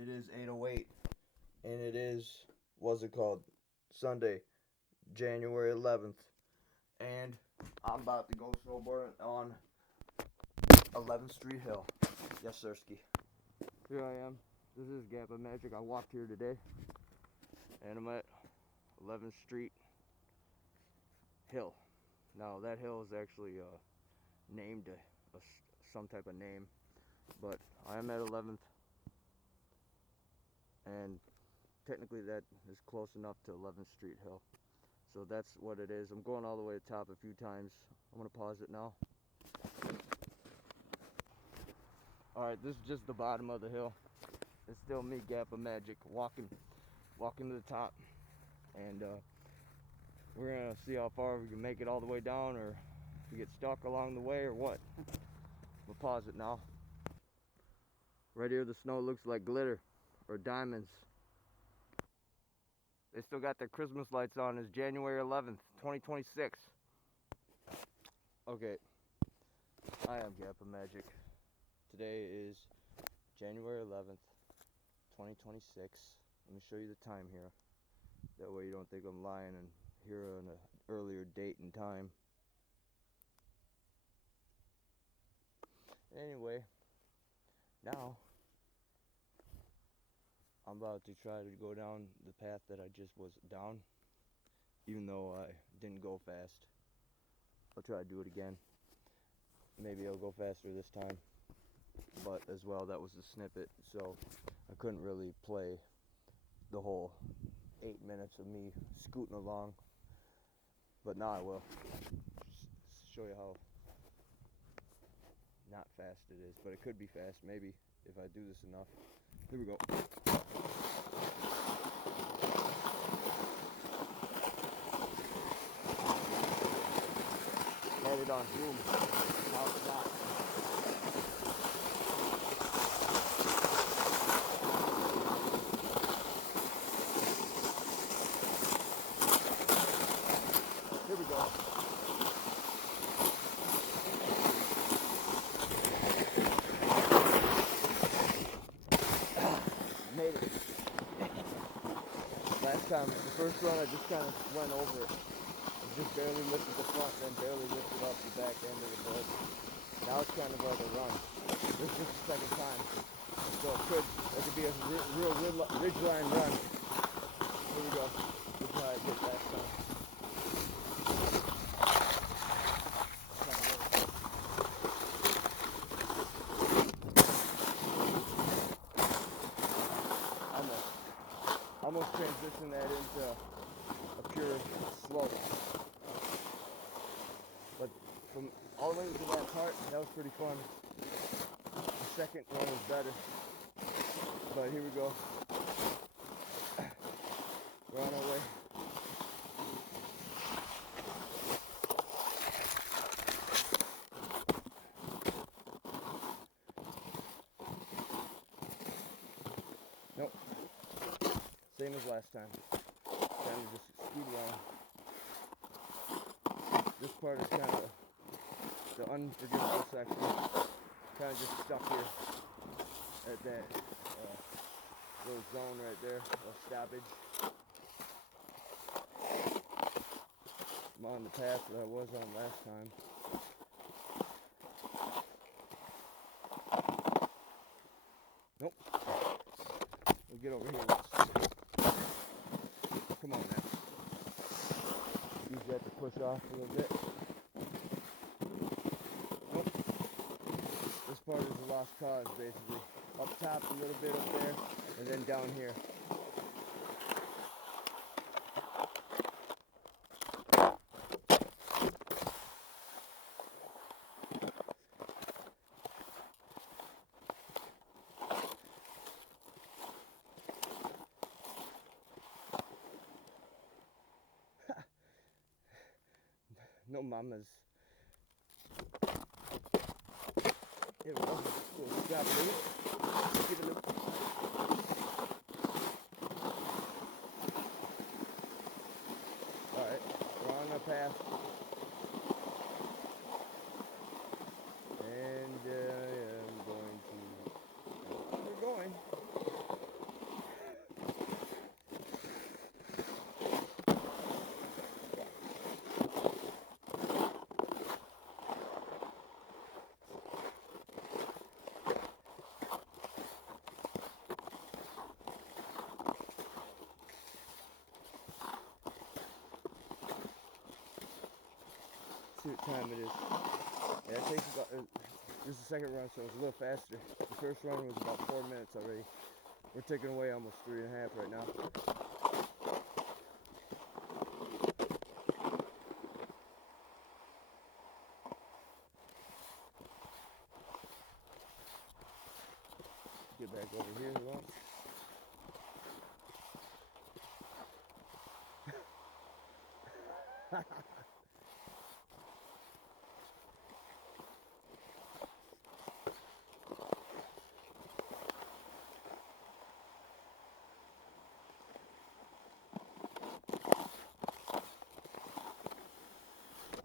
It is 8:08, and it is, what's it called? Sunday, January 11th. And I'm about to go snowboarding on 11th Street Hill. Yes, sirski. Here I am. This is GappaMagix. I walked here today, and I'm at 11th Street Hill. Now, that hill is actually named some type of name, but I am at 11th, and technically that is close enough to 11th Street Hill. So that's what it is. I'm going all the way to the top a few times. I'm going to pause it now. Alright, this is just the bottom of the hill. It's still me, GappaMagix, walking to the top. And we're going to see how far we can make it all the way down, or if we get stuck along the way, or what. We'll pause it now. Right here, the snow looks like glitter or diamonds. They still got their Christmas lights on. It's January 11th, 2026. Okay, I am GappaMagix. Today is January 11th, 2026. Let me show you the time here. That way you don't think I'm lying and here on an earlier date and time. Anyway, now I'm about to try to go down the path that I just was down, even though I didn't go fast. I'll try to do it again. Maybe I'll go faster this time. But as well, that was a snippet, so I couldn't really play the whole 8 minutes of me scooting along. But now I will. Just show you how not fast it is, but it could be fast, maybe, if I do this enough. Here we go. Had it on zoom. Now it's not. Here we go. Made it. Last time, the first run, I just kind of went over it. I just barely lifted the front, then barely lifted up the back end of the board. Now it's kind of like a run. This is just the second time. So it could be a real ridgeline run. Here we go. This is how I did last time. Almost transition that into a pure slope. But from all the way to that part, that was pretty fun. The second one was better. But here we go. We're on our way. Nope. Same as last time. Time to just scoot along. This part is kind of the unforgivable section. Kind of just stuck here at that little zone right there of stoppage. I'm on the path that I was on last time. Nope. We'll get over here. Come on now. Use that to push off a little bit. Nope. This part is a lost cause, basically. Up top a little bit up there, and then down here. No mamas. Here we go. Little drop loose. Give it a little. Alright, we're on the path. And I'm going to... We're going. see what time it is. Yeah, it takes about, this is the second run, so it's a little faster. The first run was about 4 minutes already. We're taking away almost 3.5 right now. Get back over here once.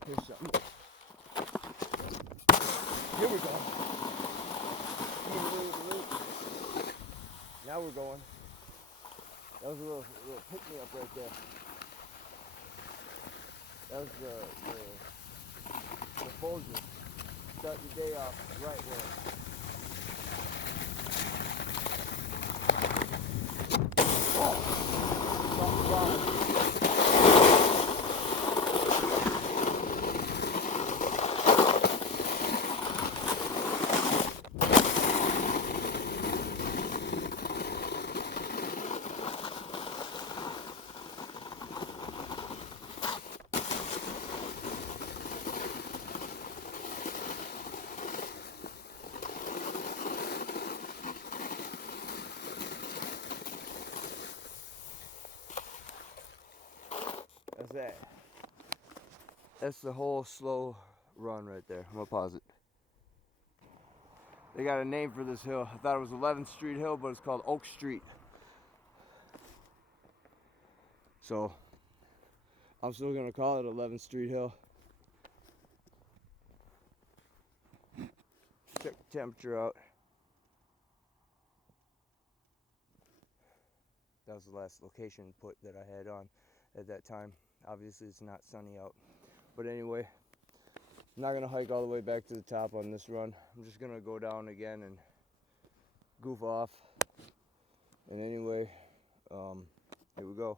Here's something. Here we go. Now we're going. That was a little pick-me-up right there. That was the Folgers. Start the day off the right way. That's that. That's the whole slow run right there. I'm gonna pause it. They got a name for this hill. I thought it was 11th Street Hill, but it's called Oak Street. So I'm still gonna call it 11th Street Hill. Check the temperature out. That was the last location put that I had on at that time. Obviously it's not sunny out. But anyway, I'm not gonna hike all the way back to the top on this run. I'm just gonna go down again and goof off. And anyway, here we go.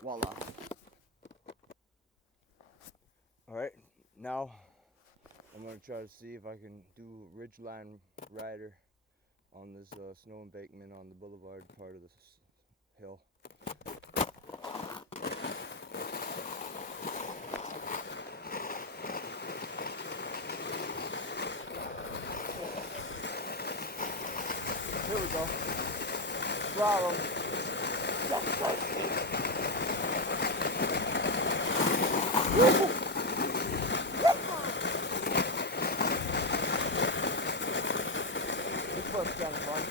Voila. Alright, now I'm going to try to see if I can do ridgeline rider on this snow embankment on the boulevard part of this hill. Here we go. Slalom. This part's kind of fun.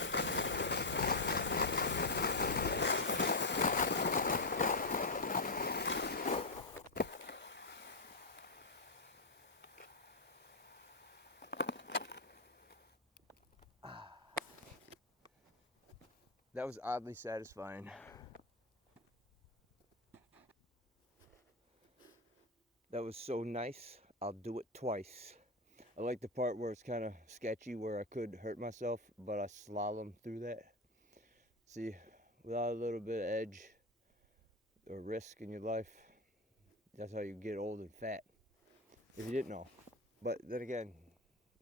That was oddly satisfying. That was so nice, I'll do it twice. I like the part where it's kind of sketchy, where I could hurt myself, but I slalom through that. See, without a little bit of edge or risk in your life, that's how you get old and fat. If you didn't know. But then again,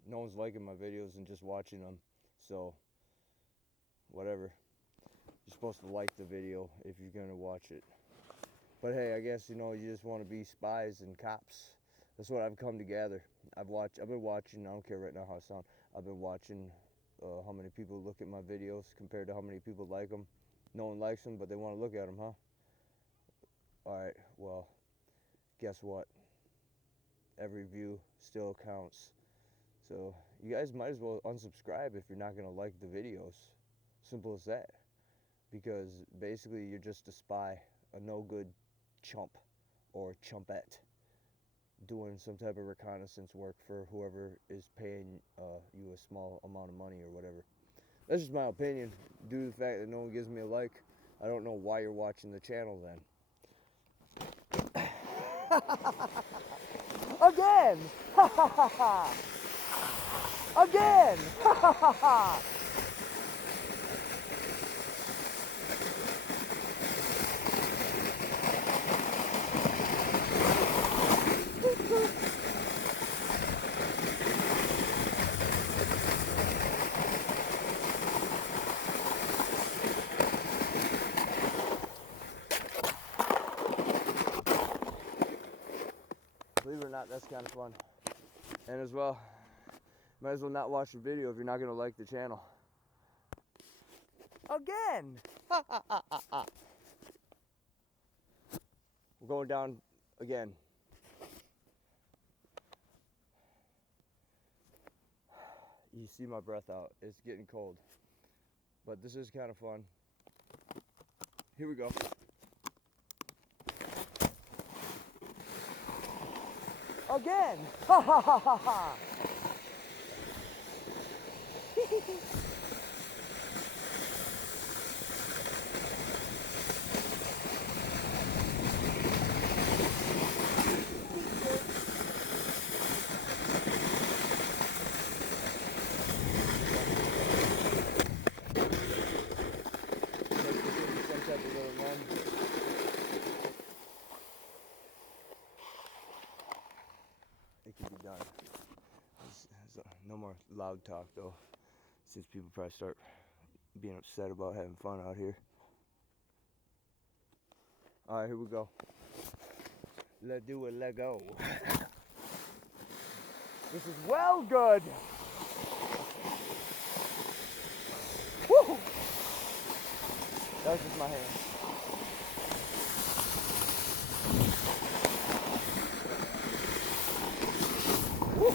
no one's liking my videos and just watching them, so whatever. You're supposed to like the video if you're gonna watch it. But hey, I guess, you know, you just want to be spies and cops. That's what I've come to gather. I've been watching, I don't care right now how I sound, I've been watching how many people look at my videos compared to how many people like them. No one likes them, but they want to look at them, huh? Alright, well, guess what? every view still counts. So you guys might as well unsubscribe if you're not gonna like the videos. Simple as that. Because basically you're just a spy, a no good chump or chumpette doing some type of reconnaissance work for whoever is paying you a small amount of money or whatever. That's just my opinion. Due to the fact that no one gives me a like, I don't know why you're watching the channel then. Again! Again! Believe it or not, that's kind of fun. And as well, might as well not watch the video if you're not going to like the channel. Again! We're going down again. You see my breath out. It's getting cold. But this is kind of fun. Here we go. Again! Ha ha ha ha ha! It can be done. No more loud talk though, since people probably start being upset about having fun out here. Alright, here we go. Let's do it, let go. This is well good. Woo! That was just my hand. Woo!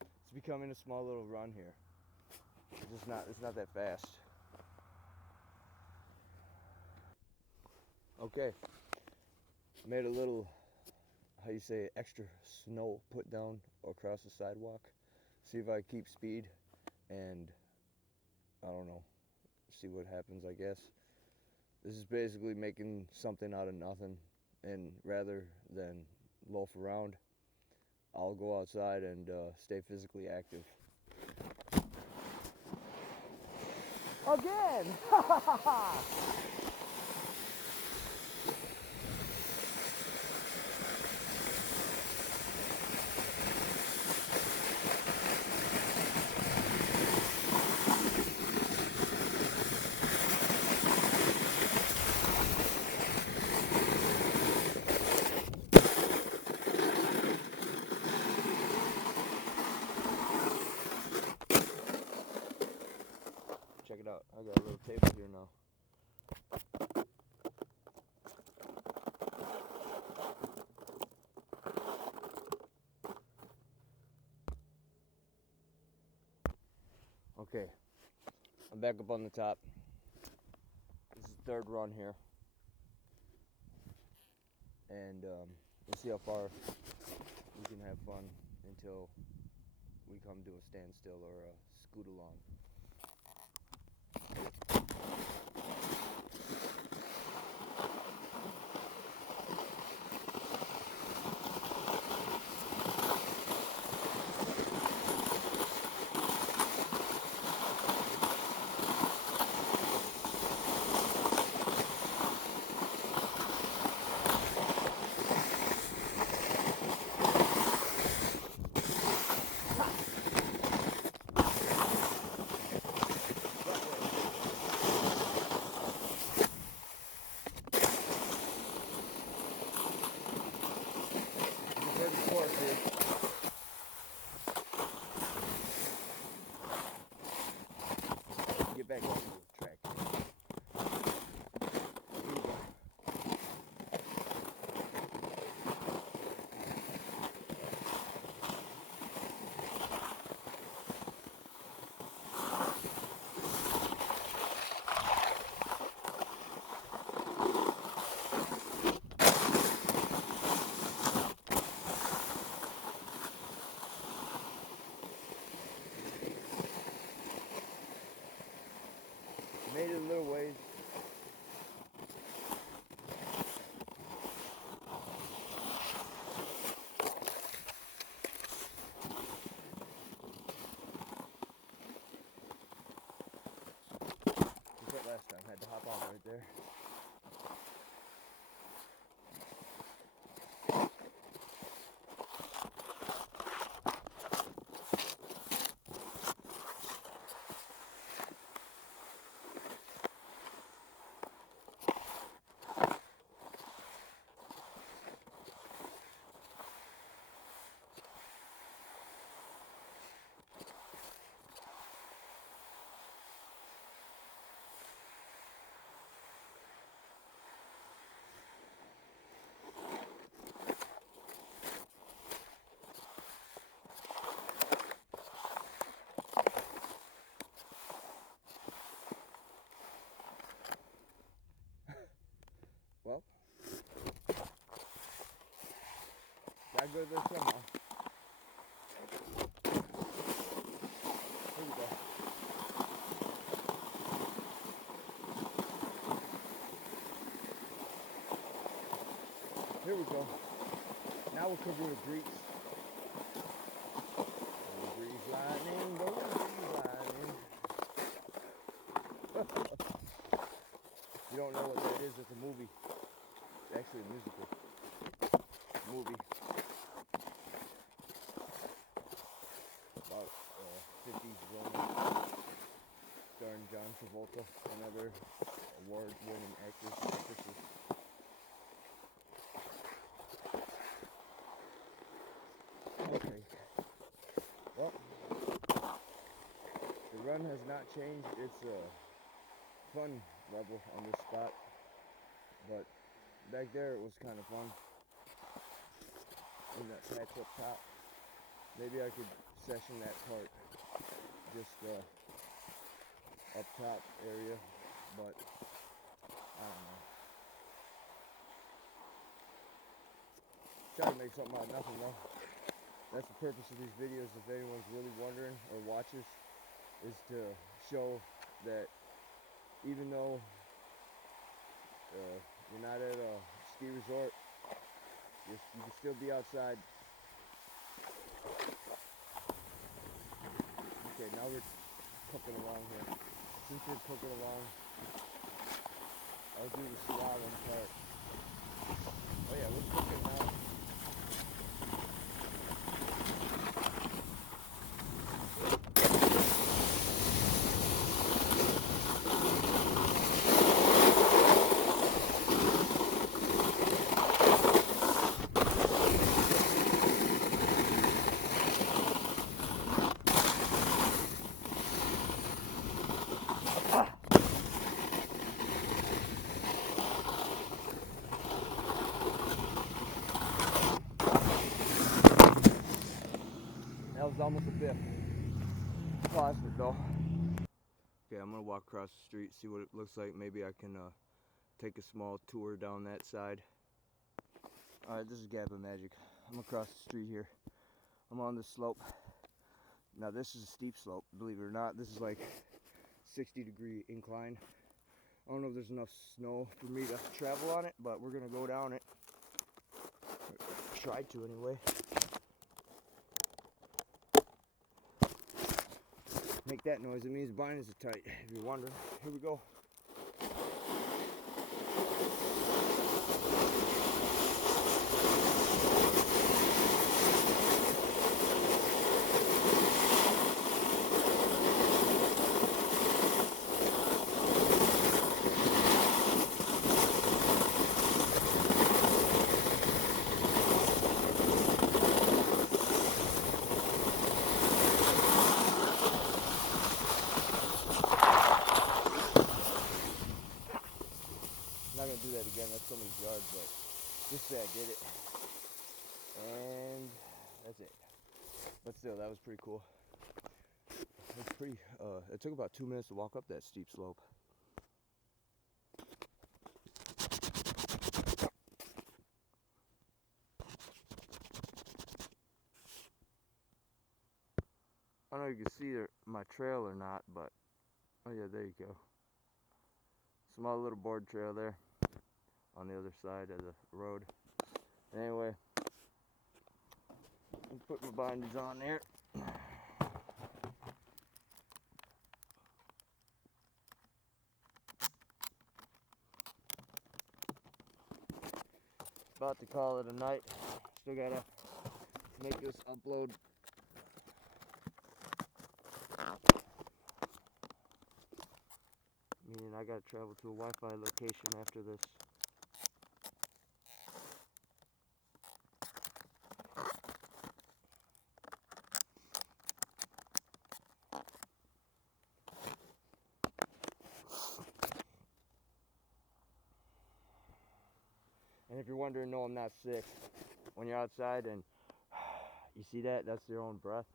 It's becoming a small little run here. It's not that fast. Okay. Made a little, how you say, extra snow put down across the sidewalk. See if I keep speed and I don't know, see what happens, I guess. This is basically making something out of nothing, and rather than loaf around, I'll go outside and stay physically active. Again! Ha ha ha ha! Check it out. I got a little table here now. Okay, I'm back up on the top. This is the third run here. And we'll see how far we can have fun until we come to a standstill or a scoot along. there. Well, gotta go there somehow. Here we go. Here we go. Now we'll cover with grease. Grease lightning, go grease lightning. You don't know what that is, it's a movie. It's actually a musical movie. About 50s romance, starring John Travolta and other award-winning actors and actresses. Okay. Well, the run has not changed. It's a fun level on this spot, but back there it was kind of fun. In that patch up top. Maybe I could session that part, just up top area, but I don't know. Try to make something out of nothing though. That's the purpose of these videos, if anyone's really wondering or watches, is to show that even though you're not at a ski resort, you can still be outside. Okay, now we're cooking along here. Since we're cooking along, I'll do the slalom part. Oh yeah, we're cooking now. That was almost a biff. Pause it though. Okay, I'm gonna walk across the street, see what it looks like. Maybe I can take a small tour down that side. Alright, this is GappaMagix. I'm across the street here. I'm on this slope. Now this is a steep slope, believe it or not. This is like 60-degree incline. I don't know if there's enough snow for me to travel on it, but we're gonna go down it. Try to anyway. Make that noise, it means bindings are tight, if you're wondering. Here we go. I'm not going to do that again, that's so many yards, but just say I did it. And that's it. But still, that was pretty cool. It's pretty, it took about 2 minutes to walk up that steep slope. I don't know if you can see my trail or not, but oh yeah, there you go. Small little board trail there on the other side of the road. Anyway, I'll put my bindings on there. about to call it a night. Still gotta make this upload. Meaning I gotta travel to a Wi-Fi location after this. And if you're wondering, no, I'm not sick. When you're outside and you see that, that's your own breath.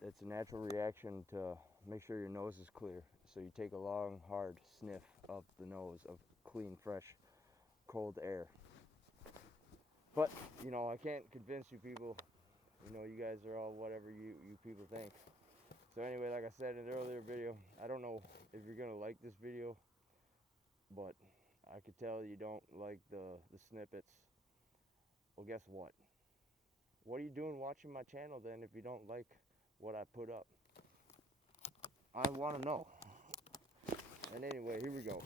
It's a natural reaction to make sure your nose is clear. So you take a long, hard sniff of the nose of clean, fresh, cold air. But, you know, I can't convince you people. You know, you guys are all whatever you people think. So anyway, like I said in the earlier video, I don't know if you're going to like this video, but I could tell you don't like the snippets. Well, guess what? What are you doing watching my channel then if you don't like what I put up? I want to know. And anyway, here we go.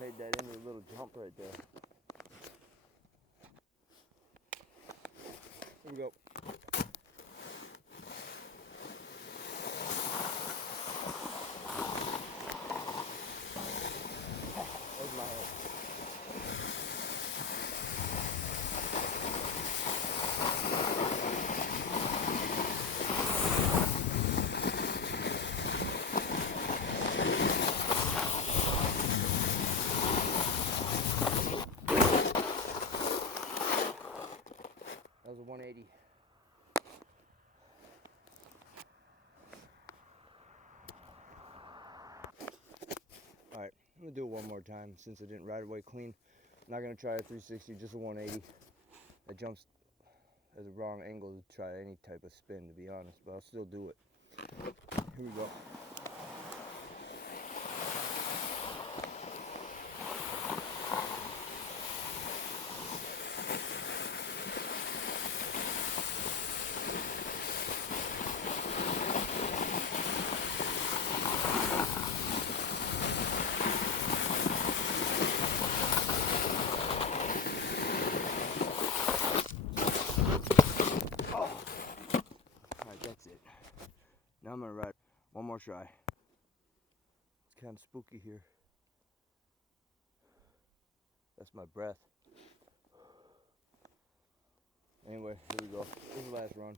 Made that into a little jump right there. Here we go. There's my head. That was a 180. Alright, I'm going to do it one more time since I didn't ride away clean. I'm not going to try a 360, just a 180. That jumps at the wrong angle to try any type of spin, to be honest, but I'll still do it. Here we go. Now I'm going to ride one more try. It's kind of spooky here. That's my breath. Anyway, here we go. This is the last run.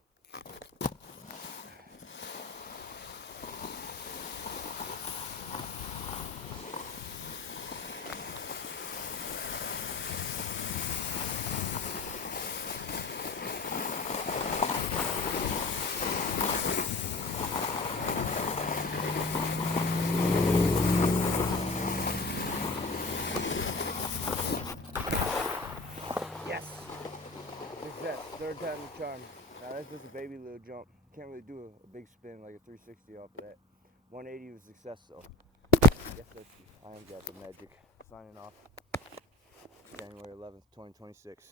Third time the charm. Now that's just a baby little jump. Can't really do a big spin like a 360 off of that. 180 was a success, so yes, I am GappaMagix signing off. January 11th, 2026.